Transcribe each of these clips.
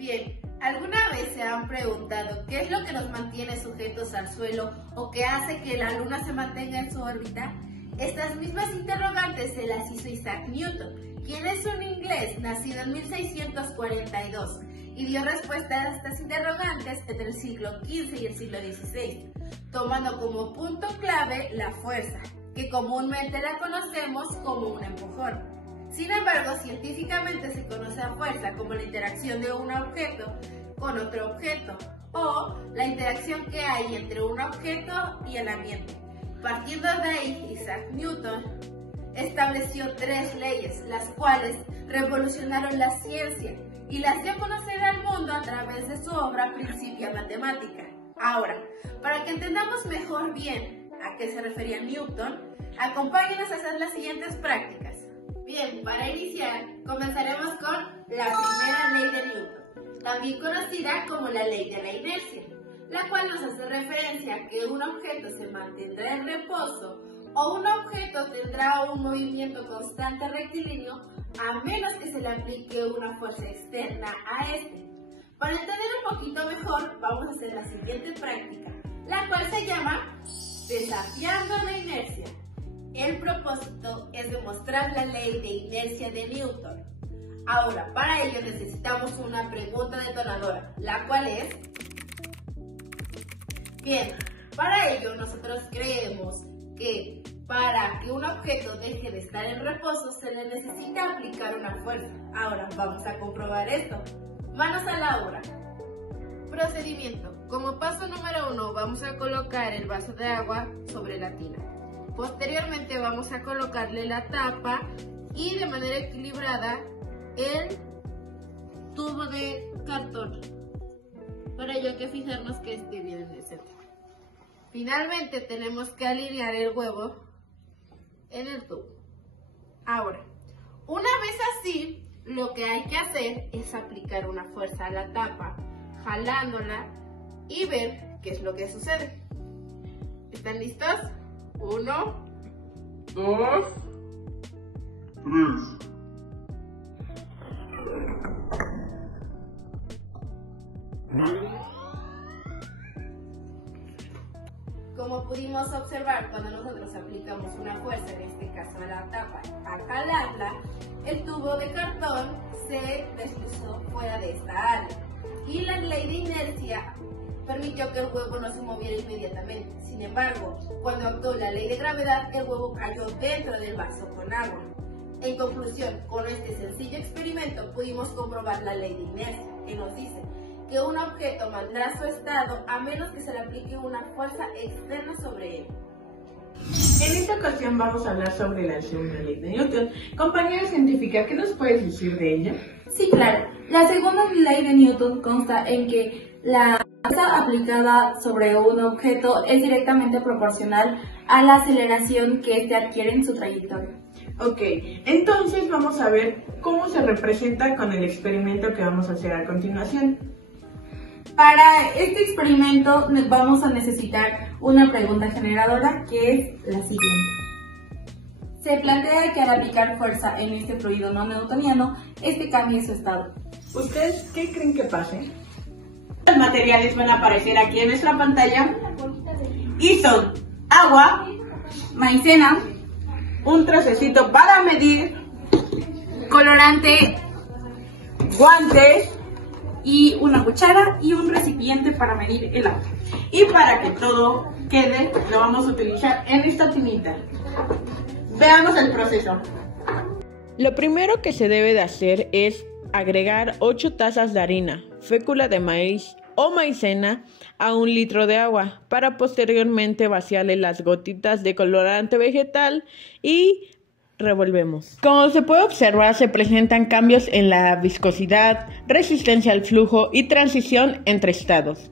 Bien, ¿alguna vez se han preguntado qué es lo que nos mantiene sujetos al suelo o qué hace que la Luna se mantenga en su órbita? Estas mismas interrogantes se las hizo Isaac Newton, quien es un inglés nacido en 1642 y dio respuesta a estas interrogantes entre el siglo XV y el siglo XVI, tomando como punto clave la fuerza, que comúnmente la conocemos como un empujón. Sin embargo, científicamente se conoce a fuerza como la interacción de un objeto con otro objeto o la interacción que hay entre un objeto y el ambiente. Partiendo de ahí, Isaac Newton estableció 3 leyes, las cuales revolucionaron la ciencia y las dio a conocer al mundo a través de su obra Principia Mathematica. Ahora, para que entendamos mejor bien a qué se refería Newton, acompáñenos a hacer las siguientes prácticas. Bien, para iniciar, comenzaremos con la primera ley de Newton, también conocida como la ley de la inercia, la cual nos hace referencia a que un objeto se mantendrá en reposo o un objeto tendrá un movimiento constante rectilíneo a menos que se le aplique una fuerza externa a este. Para entender un poquito mejor, vamos a hacer la siguiente práctica, la cual se llama desafiando la inercia. El propósito es demostrar la ley de inercia de Newton. Ahora, para ello necesitamos una pregunta detonadora, la cual es... Bien, para ello nosotros creemos que para que un objeto deje de estar en reposo se le necesita aplicar una fuerza. Ahora vamos a comprobar esto. Manos a la obra. Procedimiento. Como paso número 1 vamos a colocar el vaso de agua sobre la tina. Posteriormente vamos a colocarle la tapa y de manera equilibrada el tubo de cartón. Para ello hay que fijarnos que esté bien en el centro. Finalmente tenemos que alinear el huevo en el tubo. Ahora, una vez así, lo que hay que hacer es aplicar una fuerza a la tapa, jalándola y ver qué es lo que sucede. ¿Están listos? 1, 2, 3. Como pudimos observar cuando nosotros aplicamos una fuerza, en este caso a la tapa, a jalarla, el tubo de cartón se deslizó fuera de esta área y la ley de inercia permitió que el huevo no se moviera inmediatamente. Sin embargo, cuando actuó la ley de gravedad, el huevo cayó dentro del vaso con agua. En conclusión, con este sencillo experimento pudimos comprobar la ley de inercia, que nos dice que un objeto mantendrá su estado a menos que se le aplique una fuerza externa sobre él. En esta ocasión vamos a hablar sobre la segunda ley de Newton. Compañera científica, ¿qué nos puedes decir de ella? Sí, claro. La segunda ley de Newton consta en que la fuerza aplicada sobre un objeto es directamente proporcional a la aceleración que éste adquiere en su trayectoria. Ok, entonces vamos a ver cómo se representa con el experimento que vamos a hacer a continuación. Para este experimento vamos a necesitar una pregunta generadora, que es la siguiente. Se plantea que al aplicar fuerza en este fluido no newtoniano, este cambie su estado. ¿Ustedes qué creen que pase? Los materiales van a aparecer aquí en nuestra pantalla y son agua, Maicena, un trocecito para medir, colorante guantes y una cuchara y un recipiente para medir el agua. y para que todo quede lo vamos a utilizar en esta tinita. Veamos el proceso. Lo primero que se debe de hacer es agregar 8 tazas de harina, fécula de maíz o maicena a 1 litro de agua para posteriormente vaciarle las gotitas de colorante vegetal y revolvemos. Como se puede observar, se presentan cambios en la viscosidad, resistencia al flujo y transición entre estados.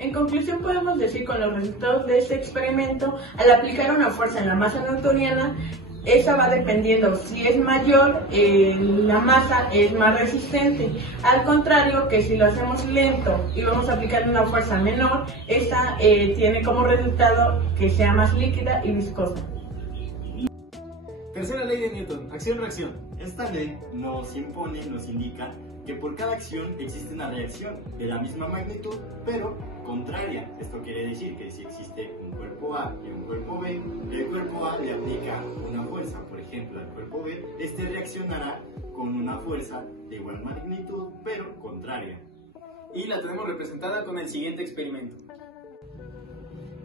En conclusión, podemos decir con los resultados de este experimento, al aplicar una fuerza en la masa newtoniana, esa va dependiendo. Si es mayor, la masa es más resistente. Al contrario que si lo hacemos lento y vamos a aplicar una fuerza menor, esta tiene como resultado que sea más líquida y viscosa. Tercera ley de Newton, acción-reacción. Esta ley nos impone, nos indica que por cada acción existe una reacción de la misma magnitud, pero contraria. Esto quiere decir que si existe un cuerpo A y un cuerpo B, el cuerpo A le aplica una fuerza, por ejemplo, al cuerpo B, este reaccionará con una fuerza de igual magnitud, pero contraria. Y la tenemos representada con el siguiente experimento.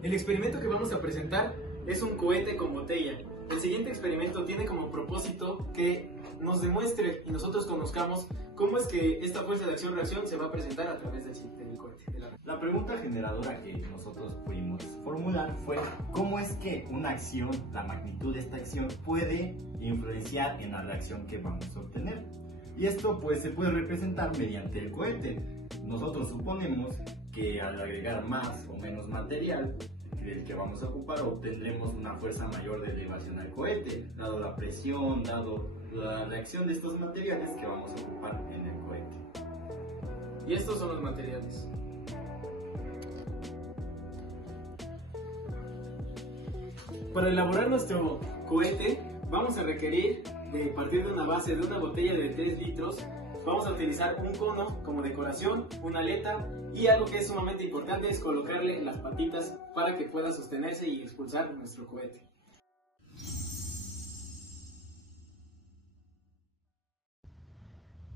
El experimento que vamos a presentar es un cohete con botella. El siguiente experimento tiene como propósito que nos demuestre y nosotros conozcamos cómo es que esta fuerza de acción-reacción se va a presentar a través del cohete. La pregunta generadora que nosotros pudimos formular fue cómo es que una acción, la magnitud de esta acción, puede influenciar en la reacción que vamos a obtener. Y esto pues se puede representar mediante el cohete. Nosotros suponemos que al agregar más o menos material del que vamos a ocupar, obtendremos una fuerza mayor de elevación al cohete, dado la presión, dado la reacción de estos materiales que vamos a ocupar en el cohete. Y estos son los materiales. Para elaborar nuestro cohete vamos a requerir de partir de una base de una botella de 3 litros. Vamos a utilizar un cono como decoración, una aleta y algo que es sumamente importante es colocarle las patitas para que pueda sostenerse y expulsar nuestro cohete.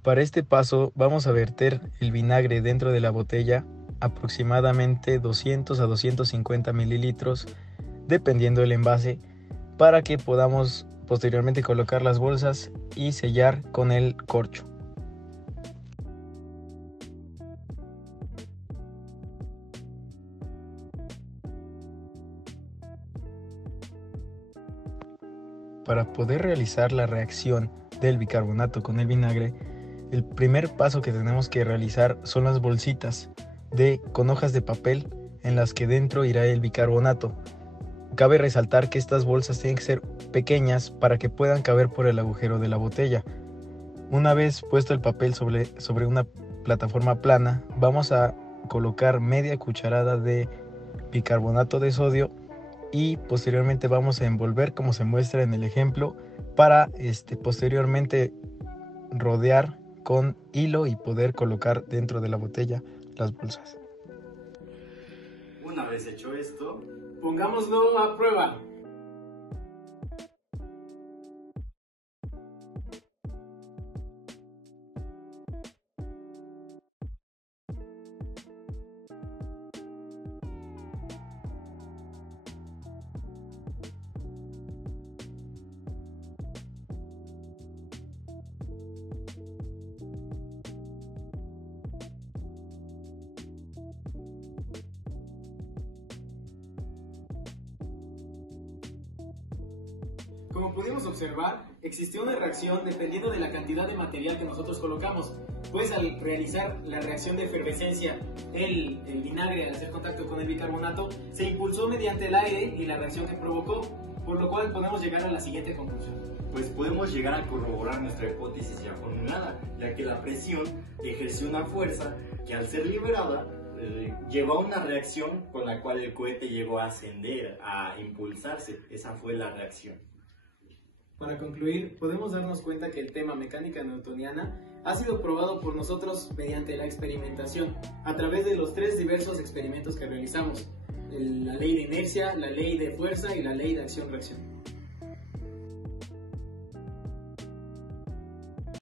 Para este paso vamos a verter el vinagre dentro de la botella, aproximadamente 200 a 250 mililitros, dependiendo del envase, para que podamos posteriormente colocar las bolsas y sellar con el corcho. Para poder realizar la reacción del bicarbonato con el vinagre, el primer paso que tenemos que realizar son las bolsitas con hojas de papel en las que dentro irá el bicarbonato. Cabe resaltar que estas bolsas tienen que ser pequeñas para que puedan caber por el agujero de la botella. Una vez puesto el papel sobre una plataforma plana, vamos a colocar media cucharada de bicarbonato de sodio y posteriormente vamos a envolver como se muestra en el ejemplo para posteriormente rodear con hilo y poder colocar dentro de la botella las bolsas. Una vez hecho esto, pongámoslo a prueba. Como pudimos observar, existió una reacción dependiendo de la cantidad de material que nosotros colocamos, pues al realizar la reacción de efervescencia, el vinagre al hacer contacto con el bicarbonato se impulsó mediante el aire y la reacción que provocó, por lo cual podemos llegar a la siguiente conclusión. Pues podemos llegar a corroborar nuestra hipótesis ya formulada, ya que la presión ejerció una fuerza que al ser liberada llevó a una reacción con la cual el cohete llegó a ascender, a impulsarse. Esa fue la reacción. Para concluir, podemos darnos cuenta que el tema mecánica newtoniana ha sido probado por nosotros mediante la experimentación, a través de los 3 diversos experimentos que realizamos: la ley de inercia, la ley de fuerza y la ley de acción-reacción.